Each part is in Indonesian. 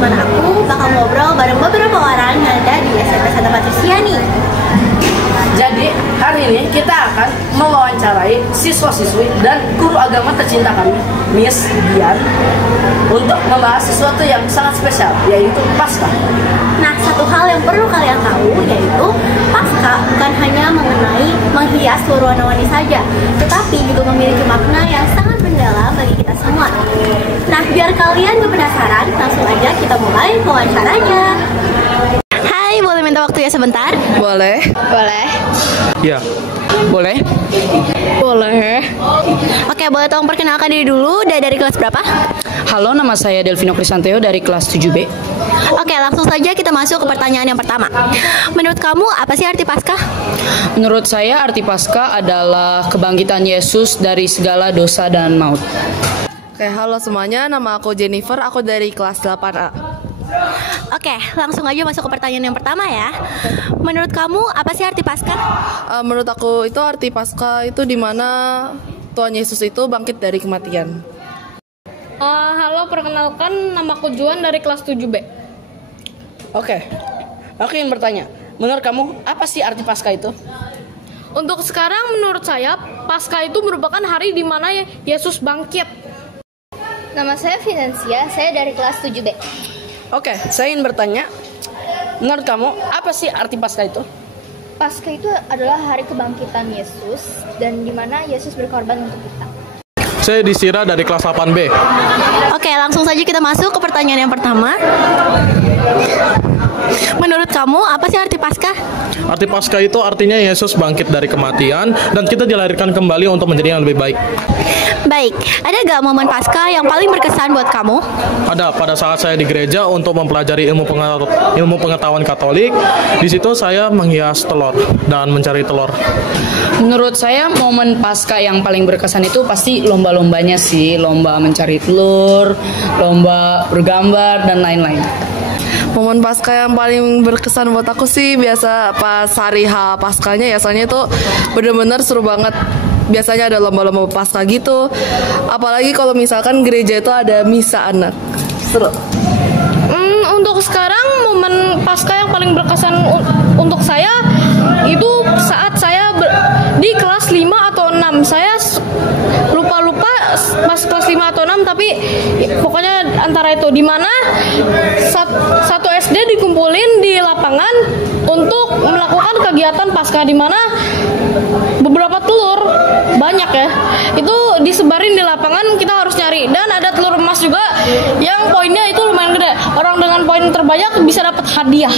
teman-teman aku bakal ngobrol bareng beberapa orang yang ada di SMP Santa Patricia nih. Jadi hari ini kita akan mewawancarai siswa-siswi dan guru agama tercinta kami, Miss Dian, untuk membahas sesuatu yang sangat spesial, yaitu Paskah. Nah, satu hal yang perlu kalian tahu yaitu Paskah bukan hanya mengenai menghias seluruh warna-warni saja, tetapi juga memiliki makna yang sangat mendalam bagi kita semua. Nah, biar kalian gak penasaran, langsung aja kita mulai wawancaranya. Hai, boleh minta waktu ya sebentar? Boleh? Boleh. Ya, Boleh? Boleh. Oke, boleh tolong perkenalkan diri dulu, dari kelas berapa? Halo, nama saya Delvino Crisanteo dari kelas 7B. Oke, langsung saja kita masuk ke pertanyaan yang pertama. Menurut kamu, apa sih arti Paskah? Menurut saya arti Paskah adalah kebangkitan Yesus dari segala dosa dan maut. Oke, halo semuanya, nama aku Jennifer, aku dari kelas 8A. Oke, langsung aja masuk ke pertanyaan yang pertama ya. Menurut kamu, apa sih arti Paskah? Menurut aku itu arti Paskah itu dimana Tuhan Yesus itu bangkit dari kematian. Halo, perkenalkan nama aku Juan dari kelas 7B. Oke, aku ingin bertanya, menurut kamu apa sih arti Paskah itu? Untuk sekarang menurut saya, Paskah itu merupakan hari di mana Yesus bangkit. Nama saya Finansia, saya dari kelas 7B. Oke, saya ingin bertanya, menurut kamu apa sih arti Paskah itu? Paskah itu adalah hari kebangkitan Yesus dan di mana Yesus berkorban untuk kita. saya Disira dari kelas 8B. Oke, langsung saja kita masuk ke pertanyaan yang pertama. Menurut kamu, apa sih arti Paskah? Arti Paskah itu artinya Yesus bangkit dari kematian dan kita dilahirkan kembali untuk menjadi yang lebih baik. Baik, ada gak momen Paskah yang paling berkesan buat kamu? Ada pada saat saya di gereja untuk mempelajari ilmu pengetahuan Katolik. Di situ saya menghias telur dan mencari telur. Menurut saya momen Paskah yang paling berkesan itu pasti lomba-lombanya sih, lomba mencari telur, lomba bergambar dan lain-lain. Momen Paskah yang paling berkesan buat aku sih biasa pas hari H Paskahnya ya, soalnya itu bener-bener seru banget. Biasanya ada lomba-lomba Paskah gitu. Apalagi kalau misalkan gereja itu ada misa anak. Seru. Untuk sekarang momen Paskah yang paling berkesan untuk saya itu saat saya di kelas 5 atau 6. Saya lupa pas kelas 5 atau 6, tapi pokoknya antara itu, di mana satu SD dikumpulin di lapangan untuk melakukan kegiatan Paskah, di mana beberapa telur banyak ya itu disebarin di lapangan, kita harus nyari, dan ada telur emas juga yang poinnya itu lumayan gede. Orang dengan poin terbanyak bisa dapat hadiah.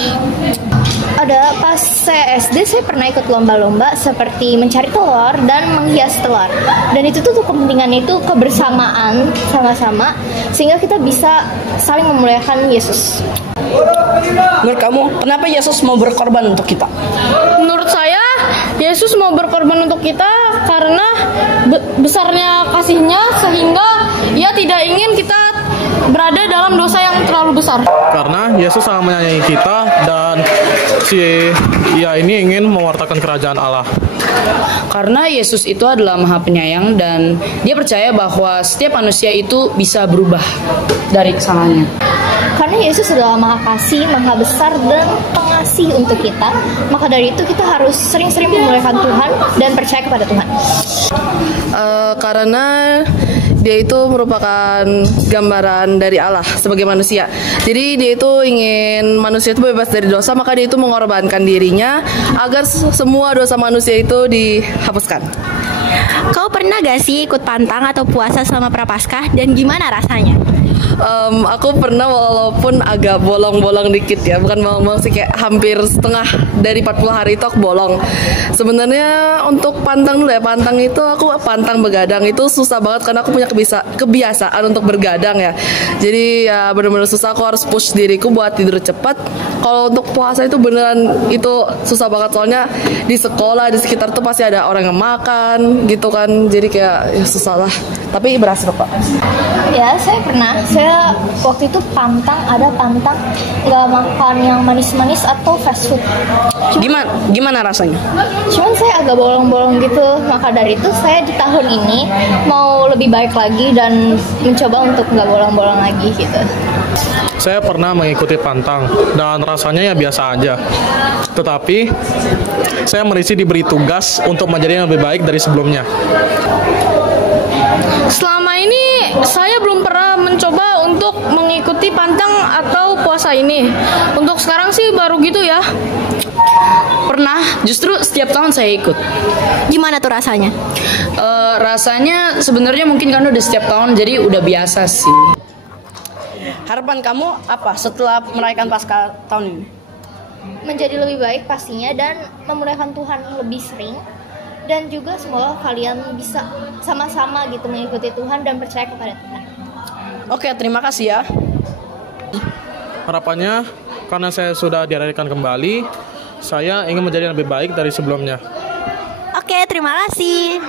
Ada pas saya SD, saya pernah ikut lomba-lomba seperti mencari telur dan menghias telur. Dan itu tuh kepentingannya itu kebersamaan sama-sama sehingga kita bisa saling memuliakan Yesus. Menurut kamu, kenapa Yesus mau berkorban untuk kita? Menurut saya, Yesus mau berkorban untuk kita karena besarnya kasihnya, sehingga Ia tidak ingin kita berada dalam dosa yang terlalu besar. Karena Yesus sangat menyayangi kita dan Ia ini ingin mewartakan kerajaan Allah. Karena Yesus itu adalah Maha Penyayang dan Dia percaya bahwa setiap manusia itu bisa berubah dari kesalahannya. Karena Yesus adalah Maha Kasih, Maha Besar dan pengasih untuk kita, maka dari itu kita harus sering-sering memuliakan Tuhan dan percaya kepada Tuhan. Karena dia itu merupakan gambaran dari Allah sebagai manusia. Jadi dia itu ingin manusia itu bebas dari dosa, maka dia itu mengorbankan dirinya agar semua dosa manusia itu dihapuskan. Kau pernah gak sih ikut pantang atau puasa selama Prapaskah dan gimana rasanya? Aku pernah, walaupun agak bolong-bolong dikit ya, bukan bolong-bolong sih, kayak hampir setengah dari 40 hari itu aku bolong. Sebenarnya untuk pantang dulu ya, pantang itu aku pantang begadang itu susah banget karena aku punya kebiasaan untuk bergadang ya. Jadi ya benar-benar susah, aku harus push diriku buat tidur cepat. Kalau untuk puasa itu beneran itu susah banget, soalnya di sekolah, di sekitar tuh pasti ada orang yang makan gitu kan, jadi kayak ya susah lah. Tapi berhasil kok. Ya, saya pernah. Saya waktu itu pantang nggak makan yang manis-manis atau fast food. Gimana rasanya? Cuman saya agak bolong-bolong gitu. Maka dari itu saya di tahun ini mau lebih baik lagi dan mencoba untuk nggak bolong-bolong lagi gitu. Saya pernah mengikuti pantang dan rasanya ya biasa aja. Tetapi saya merisi diberi tugas untuk menjadi yang lebih baik dari sebelumnya. Selama ini saya belum pernah mencoba untuk mengikuti pantang atau puasa ini. Untuk sekarang sih baru gitu ya. Pernah, justru setiap tahun saya ikut. Gimana tuh rasanya? Rasanya sebenarnya mungkin karena udah setiap tahun jadi udah biasa sih. Harapan kamu apa setelah merayakan Paskah tahun ini? Menjadi lebih baik pastinya dan memuliakan Tuhan lebih sering. Dan juga semoga kalian bisa sama-sama gitu mengikuti Tuhan dan percaya kepada Tuhan. Oke, terima kasih ya. Harapannya, karena saya sudah diadakan kembali, saya ingin menjadi yang lebih baik dari sebelumnya. Oke, terima kasih.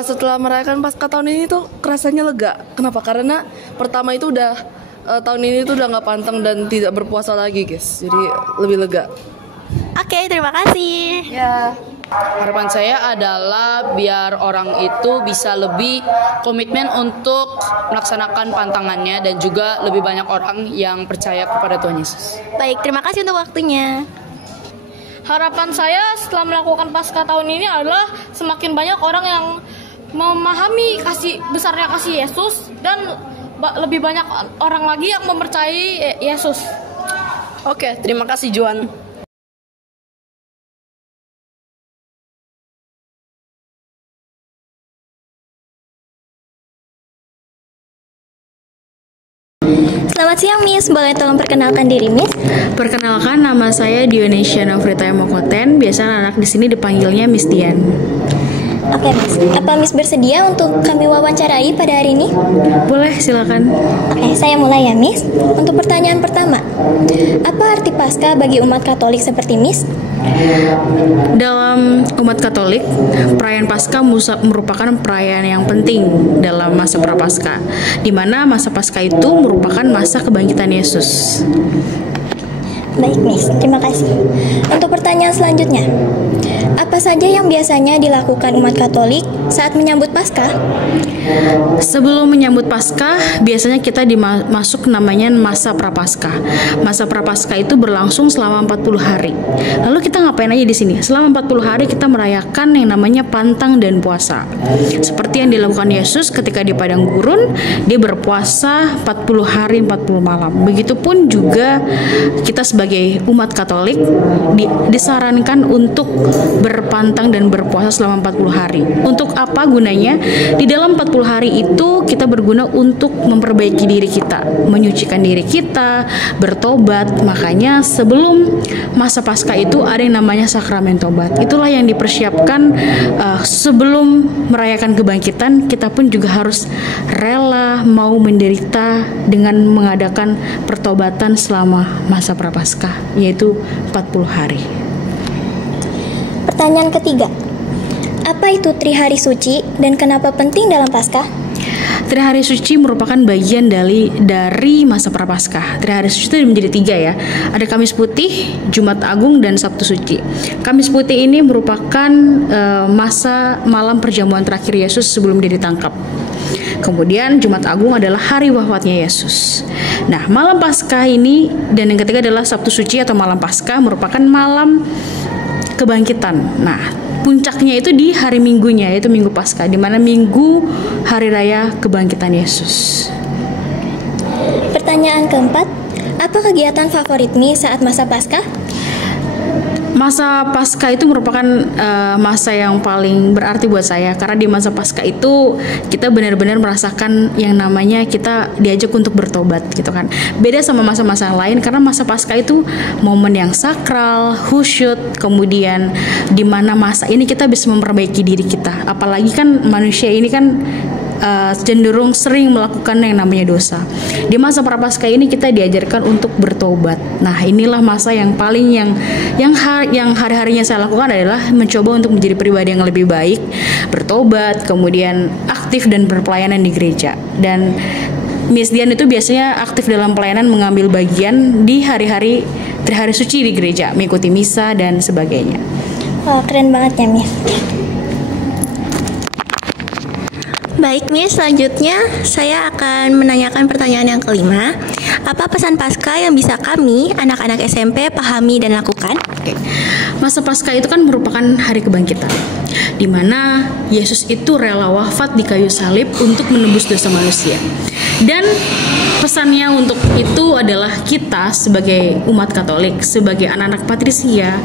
Setelah merayakan Paskah tahun ini tuh rasanya lega. Kenapa? Karena pertama itu udah tahun ini tuh udah nggak pantang dan tidak berpuasa lagi, guys. Jadi lebih lega. Oke, terima kasih. Ya. Harapan saya adalah biar orang itu bisa lebih komitmen untuk melaksanakan pantangannya dan juga lebih banyak orang yang percaya kepada Tuhan Yesus. Baik, terima kasih untuk waktunya. Harapan saya setelah melakukan Paskah tahun ini adalah semakin banyak orang yang memahami besarnya kasih Yesus dan lebih banyak orang lagi yang mempercayai Yesus. Oke, terima kasih Juan. Selamat siang, Miss. Boleh tolong perkenalkan diri, Miss? Perkenalkan, nama saya Dionesia Novritaya Mokoten. Biasa anak di sini dipanggilnya Miss Dian. Oke, Miss. Apa Miss bersedia untuk kami wawancarai pada hari ini? Boleh, silakan. Oke, saya mulai ya, Miss. Untuk pertanyaan pertama, apa arti Paskah bagi umat Katolik seperti Miss? Dalam umat Katolik, perayaan Paskah merupakan perayaan yang penting dalam masa Prapaskah, di mana masa Paskah itu merupakan masa kebangkitan Yesus. Baik, Miss. Terima kasih. Untuk pertanyaan selanjutnya, apa saja yang biasanya dilakukan umat Katolik saat menyambut Paskah? Sebelum menyambut Paskah, biasanya kita masuk namanya masa Prapaskah. Masa Prapaskah itu berlangsung selama 40 hari. Lalu kita ngapain aja di sini? Selama 40 hari kita merayakan yang namanya pantang dan puasa. Seperti yang dilakukan Yesus ketika di padang gurun, dia berpuasa 40 hari 40 malam. Begitupun juga kita sebagai umat Katolik disarankan untuk berpantang dan berpuasa selama 40 hari. Untuk apa gunanya? Di dalam 40 hari itu kita berguna untuk memperbaiki diri kita, menyucikan diri kita, bertobat. Makanya sebelum masa Paskah itu ada yang namanya sakramen tobat. Itulah yang dipersiapkan sebelum merayakan kebangkitan. Kita pun juga harus rela mau menderita dengan mengadakan pertobatan selama masa Prapaskah, yaitu 40 hari. Pertanyaan ketiga, apa itu Trihari Suci dan kenapa penting dalam Paskah? Trihari Suci merupakan bagian dari masa Prapaskah. Trihari Suci itu menjadi 3 ya. Ada Kamis Putih, Jumat Agung, dan Sabtu Suci. Kamis Putih ini merupakan masa malam perjamuan terakhir Yesus sebelum dia ditangkap. Kemudian Jumat Agung adalah hari wafatnya Yesus. Nah, malam Paskah ini dan yang ketiga adalah Sabtu Suci atau malam Paskah merupakan malam kebangkitan. Nah, puncaknya itu di hari Minggunya, yaitu Minggu Paskah, di mana Minggu hari raya kebangkitan Yesus. Pertanyaan keempat, apa kegiatan favorit Miss saat masa Paskah? Masa Paskah itu merupakan masa yang paling berarti buat saya, karena di masa Paskah itu kita benar-benar merasakan yang namanya kita diajak untuk bertobat gitu kan. Beda sama masa-masa lain, karena masa Paskah itu momen yang sakral, khusyuk, kemudian di mana masa ini kita bisa memperbaiki diri kita. Apalagi kan manusia ini kan cenderung sering melakukan yang namanya dosa. Di masa Prapaskah ini kita diajarkan untuk bertobat. Nah, inilah masa yang paling yang hari-harinya saya lakukan adalah mencoba untuk menjadi pribadi yang lebih baik, bertobat, kemudian aktif dan berpelayanan di gereja. Dan Miss Dian itu biasanya aktif dalam pelayanan, mengambil bagian di hari-hari Trihari Suci di gereja, mengikuti misa dan sebagainya. Wah, keren banget ya, Miss. Baik Miss, selanjutnya saya akan menanyakan pertanyaan yang kelima. Apa pesan Paskah yang bisa kami, anak-anak SMP, pahami dan lakukan? Oke. Masa Paskah itu kan merupakan hari kebangkitan, di mana Yesus itu rela wafat di kayu salib untuk menebus dosa manusia. Dan pesannya untuk itu adalah kita sebagai umat Katolik, sebagai anak-anak patrisia,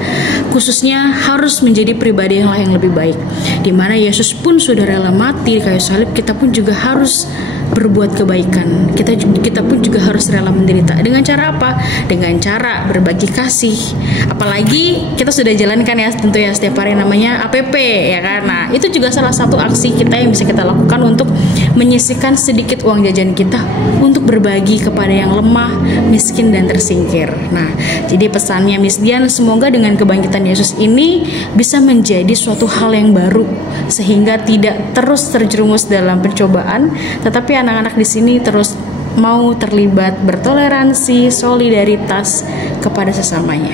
khususnya harus menjadi pribadi yang lebih baik. Di mana Yesus pun sudah rela mati di kayu salib, kita pun juga harus berbuat kebaikan. Kita pun juga harus rela menderita. Dengan cara apa? Dengan cara berbagi kasih. Apalagi kita sudah jalankan ya tentu ya setiap hari namanya APP ya kan. Nah, itu juga salah satu aksi kita yang bisa kita lakukan untuk menyisihkan sedikit uang jajan kita untuk berbagi kepada yang lemah, miskin dan tersingkir. Nah, jadi pesannya Miss Dian, semoga dengan kebangkitan Yesus ini bisa menjadi suatu hal yang baru sehingga tidak terus terjerumus dalam pencobaan, tetapi anak-anak di sini terus mau terlibat bertoleransi, solidaritas kepada sesamanya.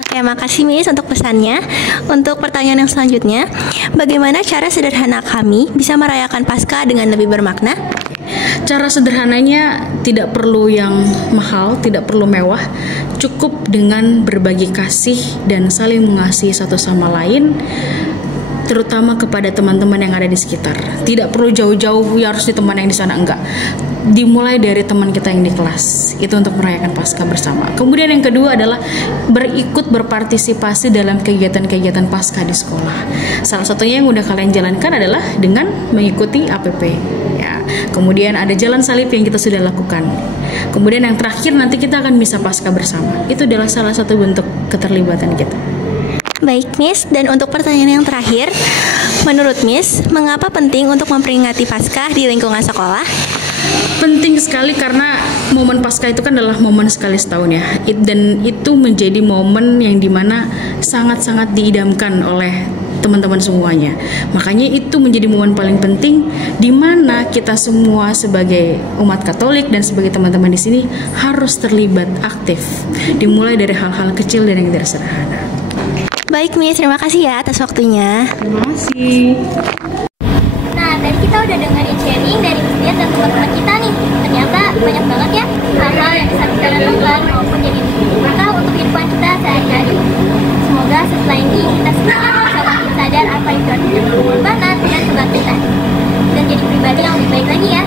Oke, makasih Miss untuk pesannya. Untuk pertanyaan yang selanjutnya, bagaimana cara sederhana kami bisa merayakan Paskah dengan lebih bermakna? Cara sederhananya tidak perlu yang mahal, tidak perlu mewah, cukup dengan berbagi kasih dan saling mengasihi satu sama lain, terutama kepada teman-teman yang ada di sekitar. Tidak perlu jauh-jauh ya harus di teman yang di sana, enggak. Dimulai dari teman kita yang di kelas, itu untuk merayakan Paskah bersama. Kemudian yang kedua adalah berpartisipasi dalam kegiatan-kegiatan Paskah di sekolah. Salah satunya yang udah kalian jalankan adalah dengan mengikuti APP ya. Kemudian ada jalan salib yang kita sudah lakukan. Kemudian yang terakhir nanti kita akan misa Paskah bersama. Itu adalah salah satu bentuk keterlibatan kita. Baik Miss, dan untuk pertanyaan yang terakhir, menurut Miss, mengapa penting untuk memperingati Paskah di lingkungan sekolah? Penting sekali karena momen Paskah itu kan adalah momen sekali setahun ya, dan itu menjadi momen yang dimana sangat-sangat diidamkan oleh teman-teman semuanya. Makanya itu menjadi momen paling penting di mana kita semua sebagai umat Katolik dan sebagai teman-teman di sini harus terlibat aktif. Dimulai dari hal-hal kecil dan yang tidak sederhana. Baik Miss, terima kasih ya atas waktunya. Terima kasih. Nah, tadi kita udah dengerin sharing dari Miss Dian dan teman-teman kita nih. Ternyata banyak banget ya hal-hal yang bisa kita lakukan maupun jadi kita untuk kehidupan kita sehari-hari. Semoga setelah ini kita semua bisa makin sadar apa itu artinya pengorbanan dan kebangkitan, dan jadi pribadi yang lebih baik lagi ya.